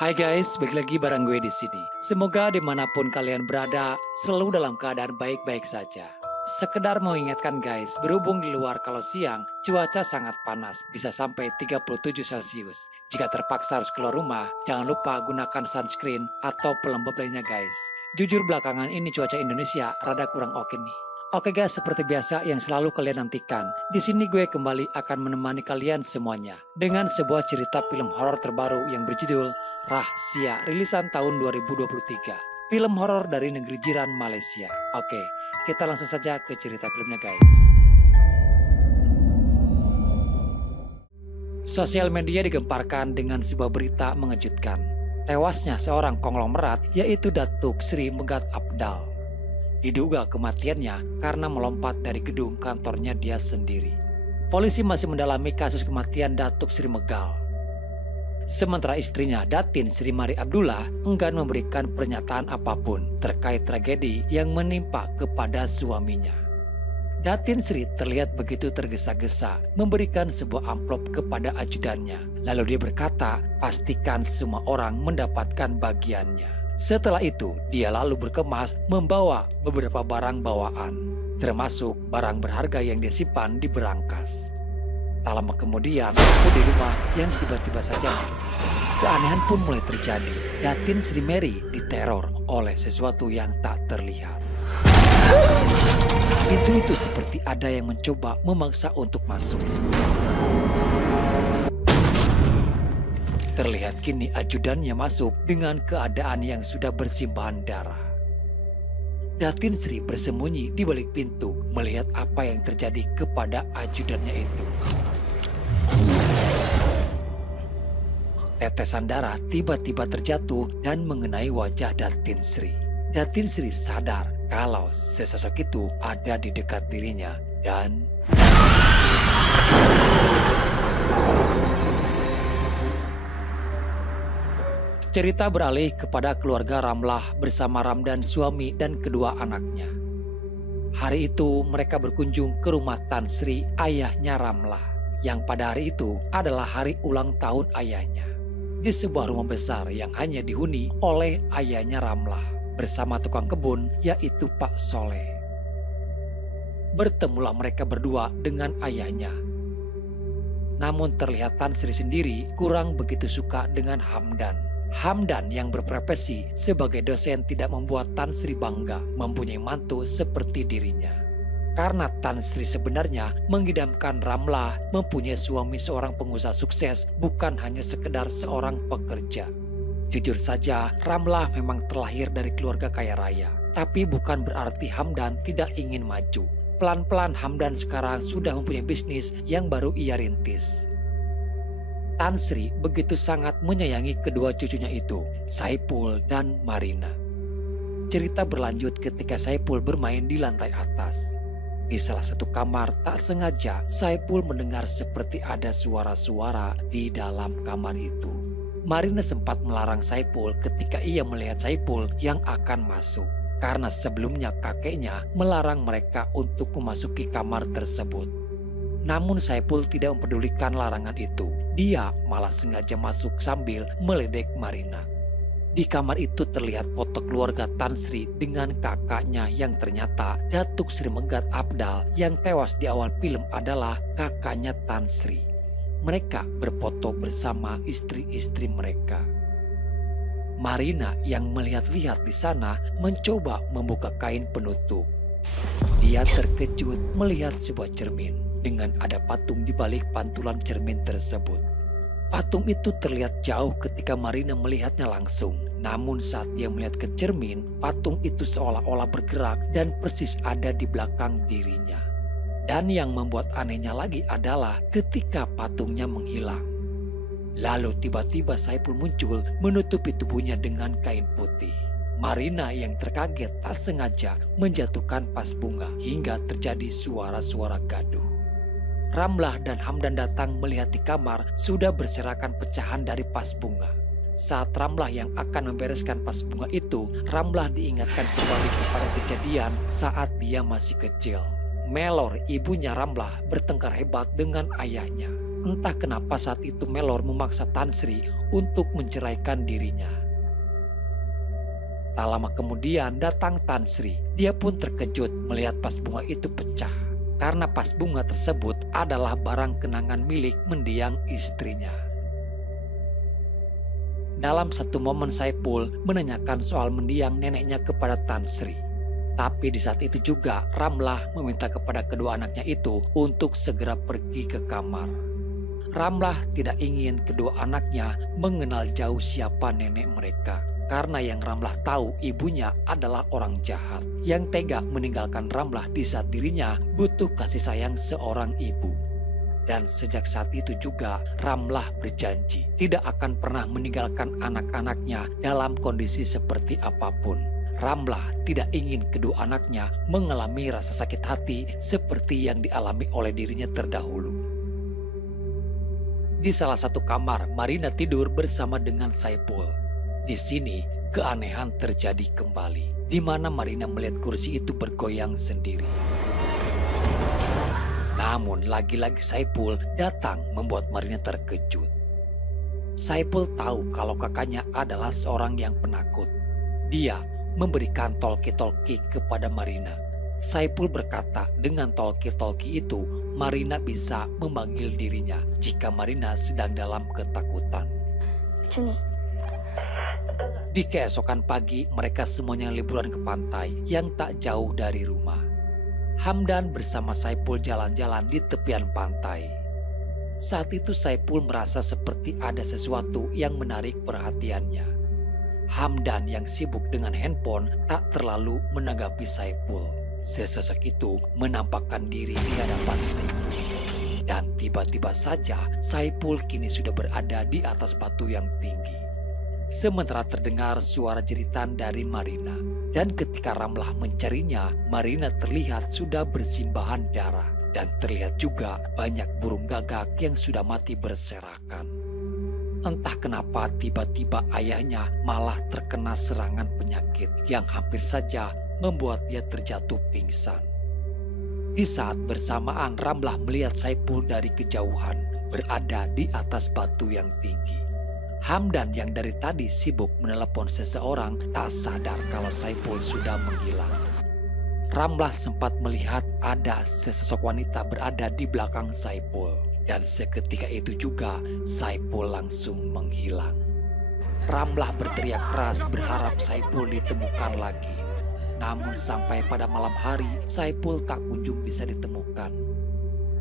Hai guys, balik lagi bareng gue di sini. Semoga dimanapun kalian berada, selalu dalam keadaan baik-baik saja. Sekedar mau ingatkan guys, berhubung di luar kalau siang, cuaca sangat panas, bisa sampai 37 Celcius. Jika terpaksa harus keluar rumah, jangan lupa gunakan sunscreen atau pelembab lainnya guys. Jujur belakangan ini cuaca Indonesia rada kurang oke nih. Oke guys, seperti biasa yang selalu kalian nantikan. Di sini gue kembali akan menemani kalian semuanya dengan sebuah cerita film horor terbaru yang berjudul Rahsia, rilisan tahun 2023. Film horor dari negeri jiran Malaysia. Oke, kita langsung saja ke cerita filmnya guys. Sosial media digemparkan dengan sebuah berita mengejutkan. Tewasnya seorang konglomerat yaitu Datuk Sri Megat Apdal. Diduga kematiannya karena melompat dari gedung kantornya dia sendiri. Polisi masih mendalami kasus kematian Datuk Sri Megal. Sementara istrinya Datin Sri Mari Abdullah enggan memberikan pernyataan apapun terkait tragedi yang menimpa kepada suaminya. Datin Sri terlihat begitu tergesa-gesa memberikan sebuah amplop kepada ajudannya. Lalu dia berkata, pastikan semua orang mendapatkan bagiannya. Setelah itu, dia lalu berkemas membawa beberapa barang bawaan, termasuk barang berharga yang dia simpan di berangkas. Tak lama kemudian, aku di rumah yang tiba-tiba saja mati. Keanehan pun mulai terjadi. Datin Sri Mary diteror oleh sesuatu yang tak terlihat. Pintu itu seperti ada yang mencoba memaksa untuk masuk. Terlihat kini ajudannya masuk dengan keadaan yang sudah bersimpahan darah. Datin Sri bersembunyi di balik pintu melihat apa yang terjadi kepada ajudannya itu. Tetesan darah tiba-tiba terjatuh dan mengenai wajah Datin Sri. Datin Sri sadar kalau sesosok itu ada di dekat dirinya dan... Cerita beralih kepada keluarga Ramlah bersama Ramdan suami dan kedua anaknya. Hari itu mereka berkunjung ke rumah Tan Sri, ayahnya Ramlah, yang pada hari itu adalah hari ulang tahun ayahnya. Di sebuah rumah besar yang hanya dihuni oleh ayahnya Ramlah bersama tukang kebun yaitu Pak Soleh. Bertemulah mereka berdua dengan ayahnya. Namun terlihat Tan Sri sendiri kurang begitu suka dengan Hamdan. Hamdan yang berprofesi sebagai dosen tidak membuat Tan Sri bangga mempunyai mantu seperti dirinya. Karena Tan Sri sebenarnya mengidamkan Ramlah mempunyai suami seorang pengusaha sukses, bukan hanya sekedar seorang pekerja. Jujur saja, Ramlah memang terlahir dari keluarga kaya raya. Tapi bukan berarti Hamdan tidak ingin maju. Pelan-pelan Hamdan sekarang sudah mempunyai bisnis yang baru ia rintis. Tan Sri begitu sangat menyayangi kedua cucunya itu, Saipul dan Marina. Cerita berlanjut ketika Saipul bermain di lantai atas. Di salah satu kamar tak sengaja Saipul mendengar seperti ada suara-suara di dalam kamar itu. Marina sempat melarang Saipul ketika ia melihat Saipul yang akan masuk. Karena sebelumnya kakeknya melarang mereka untuk memasuki kamar tersebut. Namun Saipul tidak mempedulikan larangan itu. Dia malah sengaja masuk sambil meledek Marina. Di kamar itu terlihat foto keluarga Tan Sri dengan kakaknya yang ternyata Datuk Sri Megat Apdal yang tewas di awal film adalah kakaknya Tan Sri. Mereka berfoto bersama istri-istri mereka. Marina yang melihat-lihat di sana mencoba membuka kain penutup. Dia terkejut melihat sebuah cermin dengan ada patung di balik pantulan cermin tersebut. Patung itu terlihat jauh ketika Marina melihatnya langsung. Namun saat dia melihat ke cermin, patung itu seolah-olah bergerak dan persis ada di belakang dirinya. Dan yang membuat anehnya lagi adalah ketika patungnya menghilang. Lalu tiba-tiba Saipul muncul menutupi tubuhnya dengan kain putih. Marina yang terkaget tak sengaja menjatuhkan vas bunga hingga terjadi suara-suara gaduh. Ramlah dan Hamdan datang melihat di kamar sudah berserakan pecahan dari vas bunga. Saat Ramlah yang akan membereskan vas bunga itu, Ramlah diingatkan kembali kepada kejadian saat dia masih kecil. Melor, ibunya Ramlah, bertengkar hebat dengan ayahnya. Entah kenapa saat itu Melor memaksa Tan Sri untuk menceraikan dirinya. Tak lama kemudian datang Tan Sri. Dia pun terkejut melihat vas bunga itu pecah. Karena vas bunga tersebut adalah barang kenangan milik mendiang istrinya. Dalam satu momen Saipul menanyakan soal mendiang neneknya kepada Tan Sri. Tapi di saat itu juga Ramlah meminta kepada kedua anaknya itu untuk segera pergi ke kamar. Ramlah tidak ingin kedua anaknya mengenal jauh siapa nenek mereka. Karena yang Ramlah tahu ibunya adalah orang jahat yang tega meninggalkan Ramlah di saat dirinya butuh kasih sayang seorang ibu. Dan sejak saat itu juga Ramlah berjanji tidak akan pernah meninggalkan anak-anaknya dalam kondisi seperti apapun. Ramlah tidak ingin kedua anaknya mengalami rasa sakit hati seperti yang dialami oleh dirinya terdahulu. Di salah satu kamar, Marina tidur bersama dengan Saipul. Di sini keanehan terjadi kembali, di mana Marina melihat kursi itu bergoyang sendiri. Namun lagi-lagi Saipul datang membuat Marina terkejut. Saipul tahu kalau kakaknya adalah seorang yang penakut. Dia memberikan tolki-tolki kepada Marina. Saipul berkata dengan tolki-tolki itu Marina bisa memanggil dirinya jika Marina sedang dalam ketakutan. Sini. Di keesokan pagi mereka semuanya liburan ke pantai yang tak jauh dari rumah. Hamdan bersama Saipul jalan-jalan di tepian pantai. Saat itu Saipul merasa seperti ada sesuatu yang menarik perhatiannya. Hamdan yang sibuk dengan handphone tak terlalu menanggapi Saipul. Sesosok itu menampakkan diri di hadapan Saipul. Dan tiba-tiba saja Saipul kini sudah berada di atas batu yang tinggi. Sementara terdengar suara jeritan dari Marina. Dan ketika Ramlah mencarinya, Marina terlihat sudah bersimbahan darah. Dan terlihat juga banyak burung gagak yang sudah mati berserakan. Entah kenapa tiba-tiba ayahnya malah terkena serangan penyakit yang hampir saja membuat dia terjatuh pingsan. Di saat bersamaan Ramlah melihat Saipul dari kejauhan berada di atas batu yang tinggi. Hamdan yang dari tadi sibuk menelepon seseorang tak sadar kalau Saipul sudah menghilang. Ramlah sempat melihat ada sesosok wanita berada di belakang Saipul. Dan seketika itu juga Saipul langsung menghilang. Ramlah berteriak keras berharap Saipul ditemukan lagi. Namun sampai pada malam hari Saipul tak kunjung bisa ditemukan.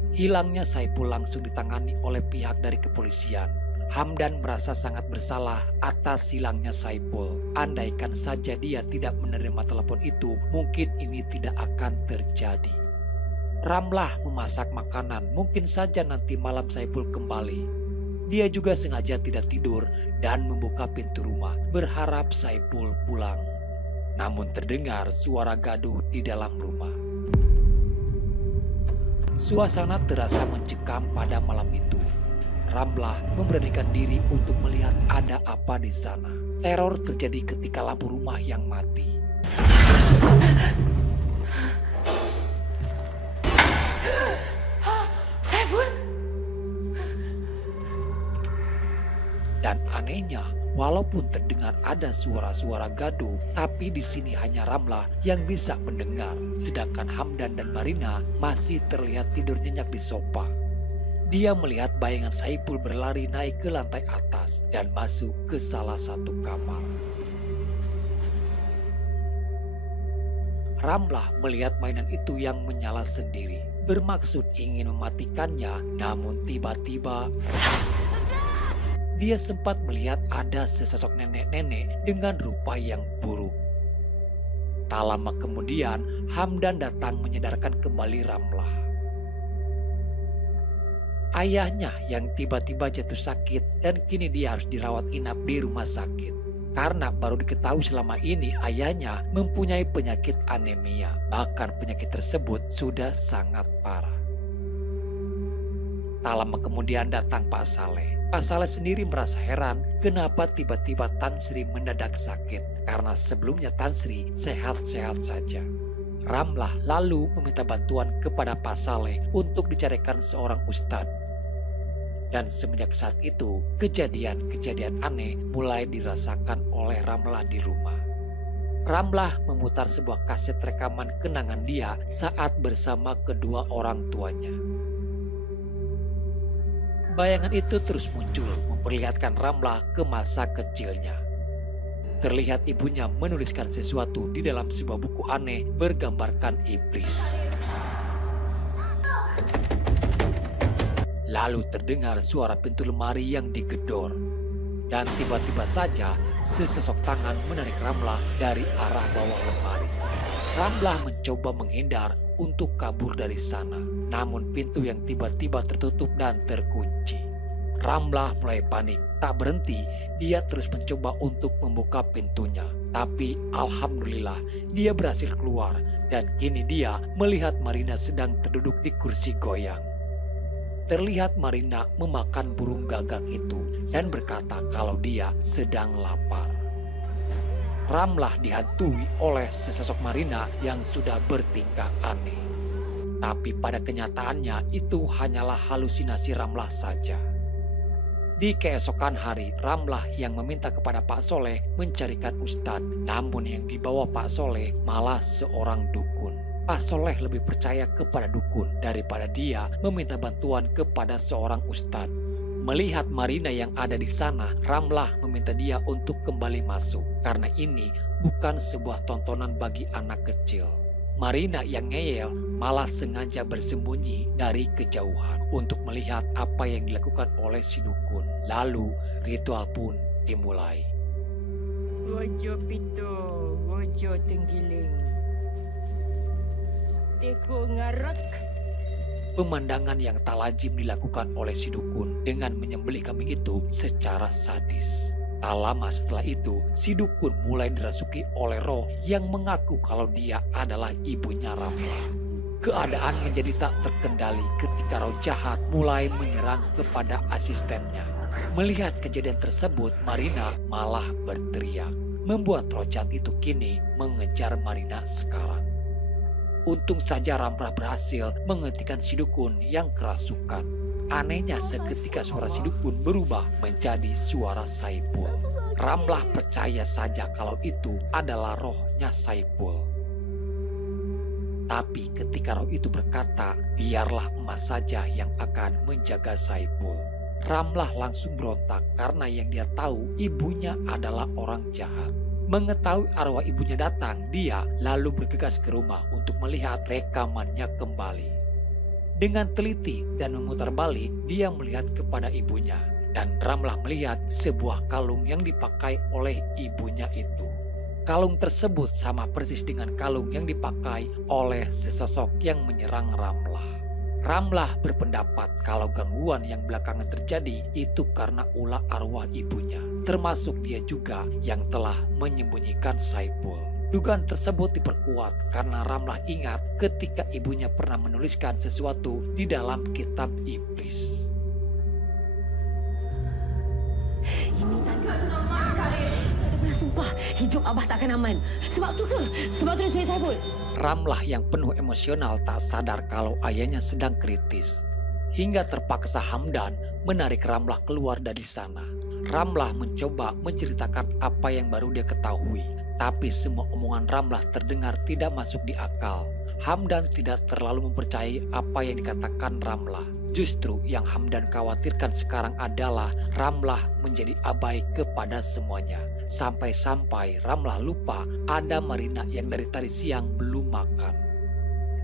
Hilangnya Saipul langsung ditangani oleh pihak dari kepolisian. Hamdan merasa sangat bersalah atas hilangnya Saipul. Andaikan saja dia tidak menerima telepon itu, mungkin ini tidak akan terjadi. Ramlah memasak makanan, mungkin saja nanti malam Saipul kembali. Dia juga sengaja tidak tidur dan membuka pintu rumah, berharap Saipul pulang. Namun terdengar suara gaduh di dalam rumah. Suasana terasa mencekam pada malam itu. Ramlah memberanikan diri untuk melihat ada apa di sana. Teror terjadi ketika lampu rumah yang mati. Dan anehnya, walaupun terdengar ada suara-suara gaduh, tapi di sini hanya Ramlah yang bisa mendengar, sedangkan Hamdan dan Marina masih terlihat tidur nyenyak di sofa. Dia melihat bayangan Saipul berlari naik ke lantai atas dan masuk ke salah satu kamar. Ramlah melihat mainan itu yang menyala sendiri, bermaksud ingin mematikannya, namun tiba-tiba dia sempat melihat ada sesosok nenek-nenek dengan rupa yang buruk. Tak lama kemudian, Hamdan datang menyadarkan kembali Ramlah. Ayahnya yang tiba-tiba jatuh sakit dan kini dia harus dirawat inap di rumah sakit. Karena baru diketahui selama ini ayahnya mempunyai penyakit anemia. Bahkan penyakit tersebut sudah sangat parah. Tak lama kemudian datang Pak Saleh. Pak Saleh sendiri merasa heran kenapa tiba-tiba Tan Sri mendadak sakit. Karena sebelumnya Tan Sri sehat-sehat saja. Ramlah lalu meminta bantuan kepada Pak Saleh untuk dicarikan seorang ustadz. Dan semenjak saat itu, kejadian-kejadian aneh mulai dirasakan oleh Ramlah di rumah. Ramlah memutar sebuah kaset rekaman kenangan dia saat bersama kedua orang tuanya. Bayangan itu terus muncul memperlihatkan Ramlah ke masa kecilnya. Terlihat ibunya menuliskan sesuatu di dalam sebuah buku aneh bergambarkan iblis. Lalu terdengar suara pintu lemari yang digedor. Dan tiba-tiba saja sesosok tangan menarik Ramlah dari arah bawah lemari. Ramlah mencoba menghindar untuk kabur dari sana. Namun pintu yang tiba-tiba tertutup dan terkunci. Ramlah mulai panik. Tak berhenti, dia terus mencoba untuk membuka pintunya. Tapi alhamdulillah dia berhasil keluar. Dan kini dia melihat Marina sedang terduduk di kursi goyang. Terlihat Marina memakan burung gagak itu dan berkata kalau dia sedang lapar. Ramlah dihantui oleh sesosok Marina yang sudah bertingkah aneh. Tapi pada kenyataannya itu hanyalah halusinasi Ramlah saja. Di keesokan hari, Ramlah yang meminta kepada Pak Soleh mencarikan ustadz. Namun yang dibawa Pak Soleh malah seorang dukun. Pak Soleh lebih percaya kepada dukun daripada dia meminta bantuan kepada seorang ustadz. Melihat Marina yang ada di sana, Ramlah meminta dia untuk kembali masuk. Karena ini bukan sebuah tontonan bagi anak kecil. Marina yang ngeyel malah sengaja bersembunyi dari kejauhan untuk melihat apa yang dilakukan oleh si dukun. Lalu ritual pun dimulai. Wojo pito, wojo tenggiling. Eko ngarak. Pemandangan yang tak lazim dilakukan oleh si dukun dengan menyembelih kambing itu secara sadis. Tak lama setelah itu, si dukun mulai dirasuki oleh roh yang mengaku kalau dia adalah ibunya Ramlah. Keadaan menjadi tak terkendali ketika roh jahat mulai menyerang kepada asistennya. Melihat kejadian tersebut, Marina malah berteriak, membuat roh jahat itu kini mengejar Marina sekarang. Untung saja Ramlah berhasil menghentikan si dukun yang kerasukan. Anehnya seketika suara si dukun berubah menjadi suara Saipul. Ramlah percaya saja kalau itu adalah rohnya Saipul. Tapi ketika roh itu berkata, biarlah emas saja yang akan menjaga Saipul. Ramlah langsung berontak karena yang dia tahu ibunya adalah orang jahat. Mengetahui arwah ibunya datang, dia lalu bergegas ke rumah untuk melihat rekamannya kembali. Dengan teliti dan memutar balik, dia melihat kepada ibunya. Dan Ramlah melihat sebuah kalung yang dipakai oleh ibunya itu. Kalung tersebut sama persis dengan kalung yang dipakai oleh sesosok yang menyerang Ramlah. Ramlah berpendapat kalau gangguan yang belakangan terjadi itu karena ulah arwah ibunya. Termasuk dia juga yang telah menyembunyikan Saipul. Dugaan tersebut diperkuat karena Ramlah ingat ketika ibunya pernah menuliskan sesuatu di dalam kitab iblis. Ini tanda. Sumpah, hidup Abah takkan aman. Sebab tu ke? Sebab tu dia culik Saiful. Ramlah yang penuh emosional tak sadar kalau ayahnya sedang kritis. Hingga terpaksa Hamdan menarik Ramlah keluar dari sana. Ramlah mencoba menceritakan apa yang baru dia ketahui. Tapi semua omongan Ramlah terdengar tidak masuk di akal. Hamdan tidak terlalu mempercayai apa yang dikatakan Ramlah. Justru yang Hamdan khawatirkan sekarang adalah Ramlah menjadi abai kepada semuanya. Sampai-sampai Ramlah lupa ada Marina yang dari tadi siang belum makan.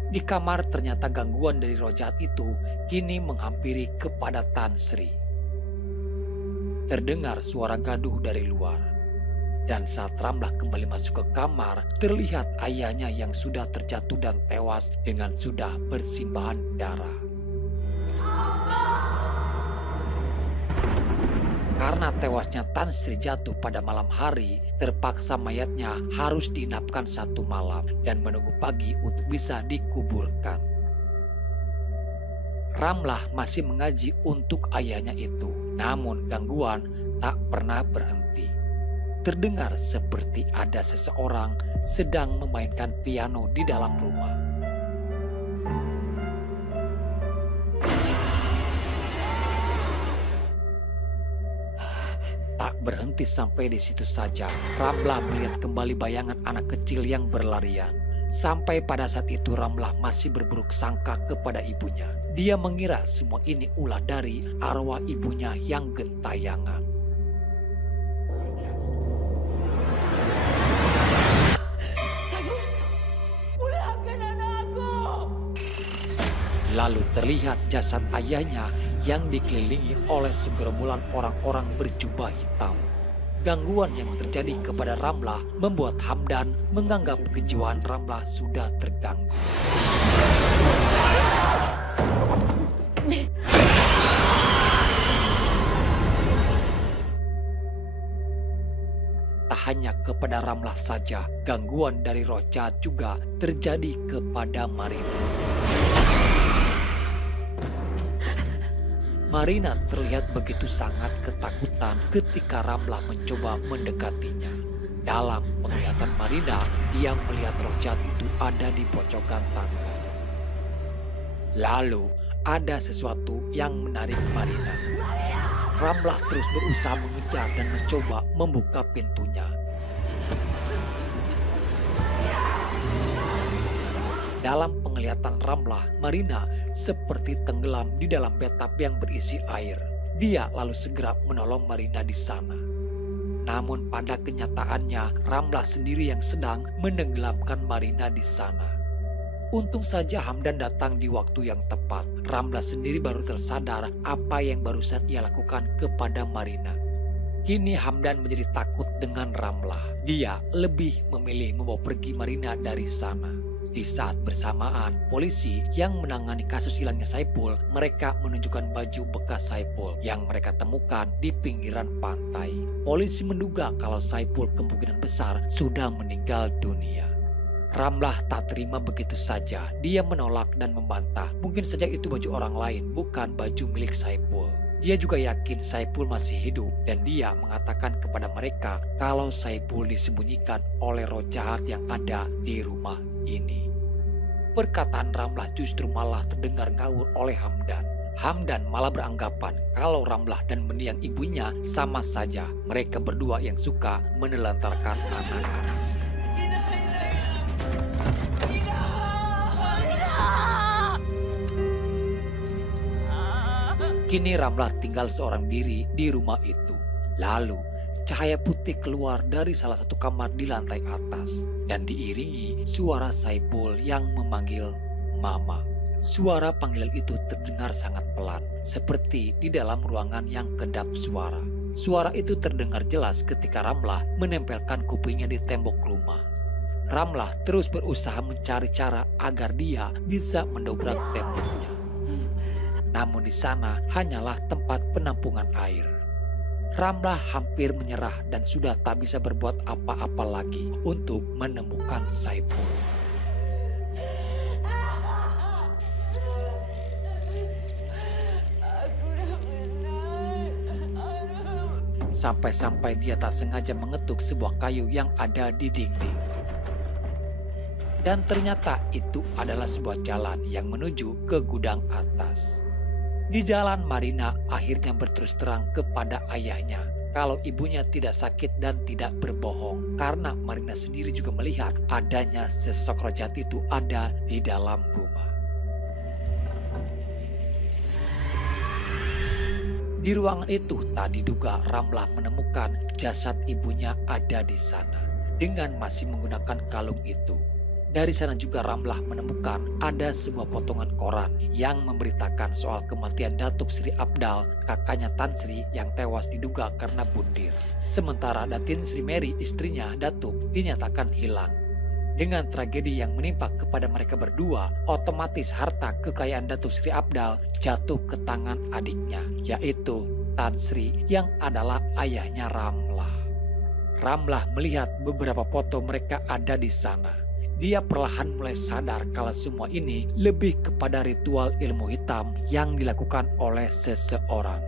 Di kamar ternyata gangguan dari roh jahat itu kini menghampiri kepada Tan Sri. Terdengar suara gaduh dari luar. Dan saat Ramlah kembali masuk ke kamar, terlihat ayahnya yang sudah terjatuh dan tewas dengan sudah bersimbahan darah. Karena tewasnya Tan Sri jatuh pada malam hari, terpaksa mayatnya harus diinapkan 1 malam dan menunggu pagi untuk bisa dikuburkan. Ramlah masih mengaji untuk ayahnya itu, namun gangguan tak pernah berhenti. Terdengar seperti ada seseorang sedang memainkan piano di dalam rumah. berhenti sampai di situ saja. Ramlah melihat kembali bayangan anak kecil yang berlarian. Sampai pada saat itu Ramlah masih berburuk sangka kepada ibunya. Dia mengira semua ini ulah dari arwah ibunya yang gentayangan. Pulangkan anakku. Lalu terlihat jasad ayahnya yang dikelilingi oleh segerombolan orang-orang berjubah hitam. Gangguan yang terjadi kepada Ramlah membuat Hamdan menganggap kejiwaan Ramlah sudah terganggu. Tak hanya kepada Ramlah saja, gangguan dari roh jahat juga terjadi kepada Marina. Marina terlihat begitu sangat ketakutan ketika Ramlah mencoba mendekatinya. Dalam penglihatan Marina, dia melihat roh jahat itu ada di pojokan tangga. Lalu ada sesuatu yang menarik Marina. Ramlah terus berusaha mengejar dan mencoba membuka pintunya. Dalam penglihatan Ramlah, Marina seperti tenggelam di dalam bathtub yang berisi air. Dia lalu segera menolong Marina di sana. Namun pada kenyataannya, Ramlah sendiri yang sedang menenggelamkan Marina di sana. Untung saja Hamdan datang di waktu yang tepat. Ramlah sendiri baru tersadar apa yang barusan ia lakukan kepada Marina. Kini Hamdan menjadi takut dengan Ramlah. Dia lebih memilih membawa pergi Marina dari sana. Di saat bersamaan, polisi yang menangani kasus hilangnya Saipul, mereka menunjukkan baju bekas Saipul yang mereka temukan di pinggiran pantai. Polisi menduga kalau Saipul kemungkinan besar sudah meninggal dunia. Ramlah tak terima begitu saja. Dia menolak dan membantah. Mungkin saja itu baju orang lain, bukan baju milik Saipul. Dia juga yakin Saipul masih hidup dan dia mengatakan kepada mereka kalau Saipul disembunyikan oleh roh jahat yang ada di rumah ini. Perkataan Ramlah justru malah terdengar ngawur oleh Hamdan. Hamdan malah beranggapan kalau Ramlah dan mendiang ibunya sama saja. Mereka berdua yang suka menelantarkan anak-anak. Kini Ramlah tinggal seorang diri di rumah itu. Lalu cahaya putih keluar dari salah satu kamar di lantai atas dan diiringi suara Saipul yang memanggil Mama. Suara panggilan itu terdengar sangat pelan, seperti di dalam ruangan yang kedap suara. Suara itu terdengar jelas ketika Ramlah menempelkan kupingnya di tembok rumah. Ramlah terus berusaha mencari cara agar dia bisa mendobrak temboknya. Namun di sana hanyalah tempat penampungan air. Ramlah hampir menyerah dan sudah tak bisa berbuat apa-apa lagi untuk menemukan Saipul. Sampai-sampai dia tak sengaja mengetuk sebuah kayu yang ada di dinding. Dan ternyata itu adalah sebuah jalan yang menuju ke gudang atas. Di jalan Marina akhirnya berterus terang kepada ayahnya kalau ibunya tidak sakit dan tidak berbohong. Karena Marina sendiri juga melihat adanya sesosok roh jahat itu ada di dalam rumah. Di ruangan itu tak diduga Ramlah menemukan jasad ibunya ada di sana dengan masih menggunakan kalung itu. Dari sana juga Ramlah menemukan ada sebuah potongan koran yang memberitakan soal kematian Datuk Sri Abdal, kakaknya Tan Sri yang tewas diduga karena bundir. Sementara Datin Sri Mary, istrinya Datuk, dinyatakan hilang. Dengan tragedi yang menimpa kepada mereka berdua, otomatis harta kekayaan Datuk Sri Abdal jatuh ke tangan adiknya, yaitu Tan Sri yang adalah ayahnya Ramlah. Ramlah melihat beberapa foto mereka ada di sana. Dia perlahan mulai sadar kalau semua ini lebih kepada ritual ilmu hitam yang dilakukan oleh seseorang.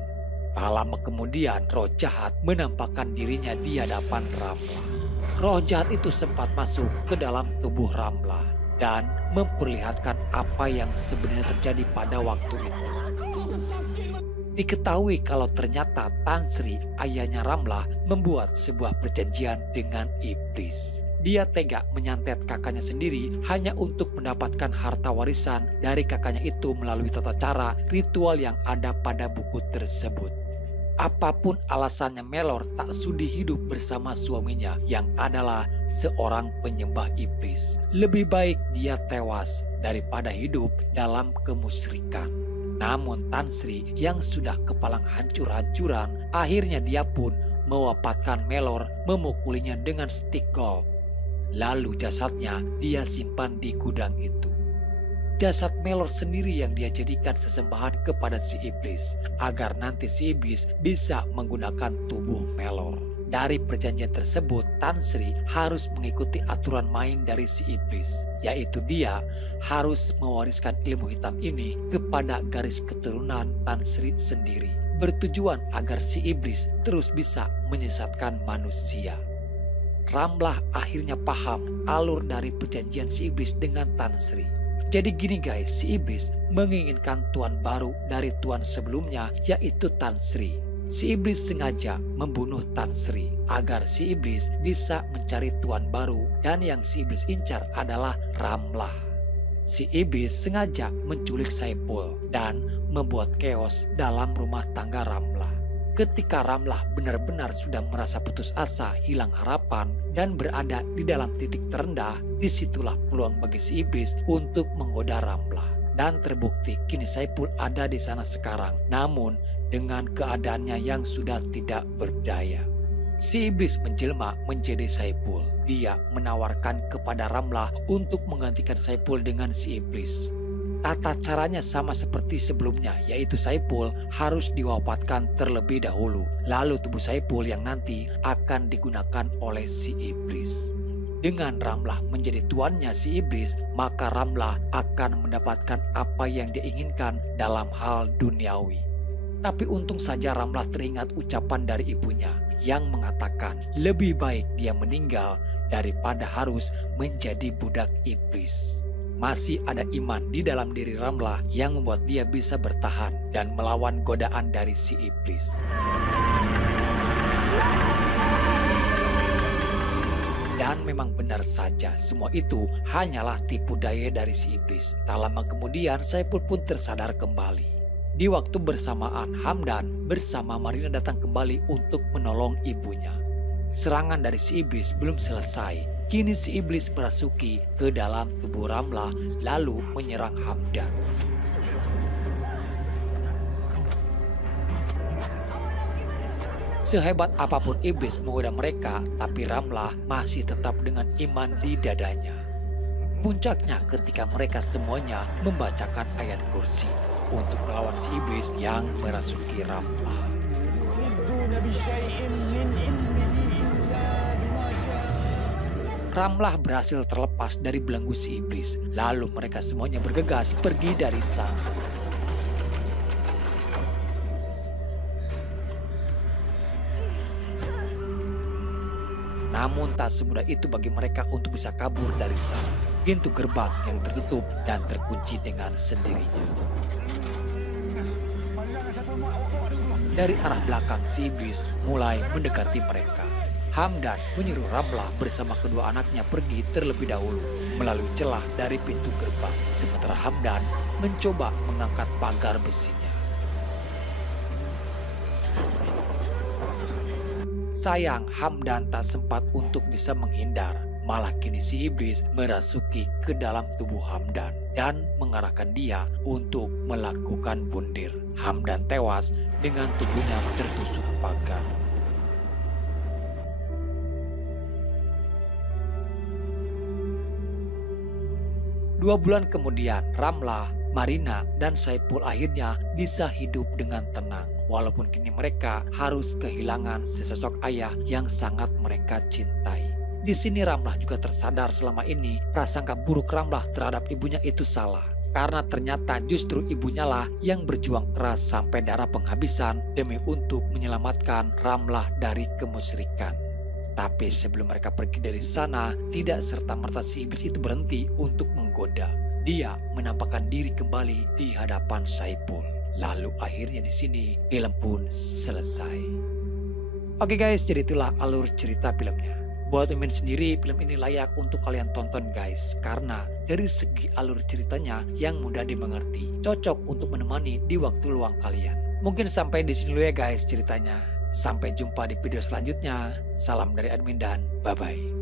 Tak lama kemudian roh jahat menampakkan dirinya di hadapan Ramlah. Roh jahat itu sempat masuk ke dalam tubuh Ramlah dan memperlihatkan apa yang sebenarnya terjadi pada waktu itu. Diketahui kalau ternyata Tan Sri, ayahnya Ramlah, membuat sebuah perjanjian dengan iblis. Dia tega menyantet kakaknya sendiri hanya untuk mendapatkan harta warisan dari kakaknya itu melalui tata cara ritual yang ada pada buku tersebut. Apapun alasannya, Melor tak sudi hidup bersama suaminya yang adalah seorang penyembah iblis. Lebih baik dia tewas daripada hidup dalam kemusyrikan. Namun Tan Sri yang sudah kepalang hancur-hancuran, akhirnya dia pun mewafatkan Melor, memukulinya dengan stik golf. Lalu jasadnya dia simpan di gudang itu. Jasad Melor sendiri yang dia jadikan sesembahan kepada si iblis, agar nanti si iblis bisa menggunakan tubuh Melor. Dari perjanjian tersebut, Tan Sri harus mengikuti aturan main dari si iblis, yaitu dia harus mewariskan ilmu hitam ini kepada garis keturunan Tan Sri sendiri, bertujuan agar si iblis terus bisa menyesatkan manusia. Ramlah akhirnya paham alur dari perjanjian si iblis dengan Tan Sri. Jadi gini guys, si iblis menginginkan tuan baru dari tuan sebelumnya, yaitu Tan Sri. Si iblis sengaja membunuh Tan Sri agar si iblis bisa mencari tuan baru, dan yang si iblis incar adalah Ramlah. Si iblis sengaja menculik Saipul dan membuat keos dalam rumah tangga Ramlah. Ketika Ramlah benar-benar sudah merasa putus asa, hilang harapan, dan berada di dalam titik terendah, disitulah peluang bagi si iblis untuk menggoda Ramlah. Dan terbukti kini Saipul ada di sana sekarang, namun dengan keadaannya yang sudah tidak berdaya. Si iblis menjelma menjadi Saipul. Dia menawarkan kepada Ramlah untuk menggantikan Saipul dengan si iblis. Tata caranya sama seperti sebelumnya, yaitu Saipul harus diwafatkan terlebih dahulu. Lalu tubuh Saipul yang nanti akan digunakan oleh si iblis. Dengan Ramlah menjadi tuannya si iblis, maka Ramlah akan mendapatkan apa yang dia inginkan dalam hal duniawi. Tapi untung saja Ramlah teringat ucapan dari ibunya yang mengatakan lebih baik dia meninggal daripada harus menjadi budak iblis. Masih ada iman di dalam diri Ramlah yang membuat dia bisa bertahan dan melawan godaan dari si iblis. Dan memang benar saja, semua itu hanyalah tipu daya dari si iblis. Tak lama kemudian Saipul pun tersadar kembali. Di waktu bersamaan, Hamdan bersama Marina datang kembali untuk menolong ibunya. Serangan dari si iblis belum selesai. Kini si iblis merasuki ke dalam tubuh Ramlah lalu menyerang Hamdan. Sehebat apapun iblis menggoda mereka, tapi Ramlah masih tetap dengan iman di dadanya. Puncaknya ketika mereka semuanya membacakan ayat kursi untuk melawan si iblis yang merasuki Ramlah. Ramlah berhasil terlepas dari belenggu si iblis. Lalu mereka semuanya bergegas pergi dari sana. Namun tak semudah itu bagi mereka untuk bisa kabur dari sana. Pintu gerbang yang tertutup dan terkunci dengan sendirinya. Dari arah belakang si iblis mulai mendekati mereka. Hamdan menyuruh Ramlah bersama kedua anaknya pergi terlebih dahulu melalui celah dari pintu gerbang. Sementara Hamdan mencoba mengangkat pagar besinya. Sayang, Hamdan tak sempat untuk bisa menghindar. Malah kini si iblis merasuki ke dalam tubuh Hamdan dan mengarahkan dia untuk melakukan bundir. Hamdan tewas dengan tubuhnya tertusuk pagar. 2 bulan kemudian, Ramlah, Marina, dan Saipul akhirnya bisa hidup dengan tenang. Walaupun kini mereka harus kehilangan sesosok ayah yang sangat mereka cintai. Di sini Ramlah juga tersadar selama ini prasangka buruk Ramlah terhadap ibunya itu salah. Karena ternyata justru ibunya lah yang berjuang keras sampai darah penghabisan demi untuk menyelamatkan Ramlah dari kemusyrikan. Tapi sebelum mereka pergi dari sana, tidak serta-merta si iblis itu berhenti untuk menggoda. Dia menampakkan diri kembali di hadapan Saipul. Lalu akhirnya di sini film pun selesai. Oke guys, jadi itulah alur cerita filmnya. Buat Mimin sendiri, film ini layak untuk kalian tonton guys. Karena dari segi alur ceritanya yang mudah dimengerti. Cocok untuk menemani di waktu luang kalian. Mungkin sampai di sini dulu ya guys ceritanya. Sampai jumpa di video selanjutnya. Salam dari admin dan bye-bye.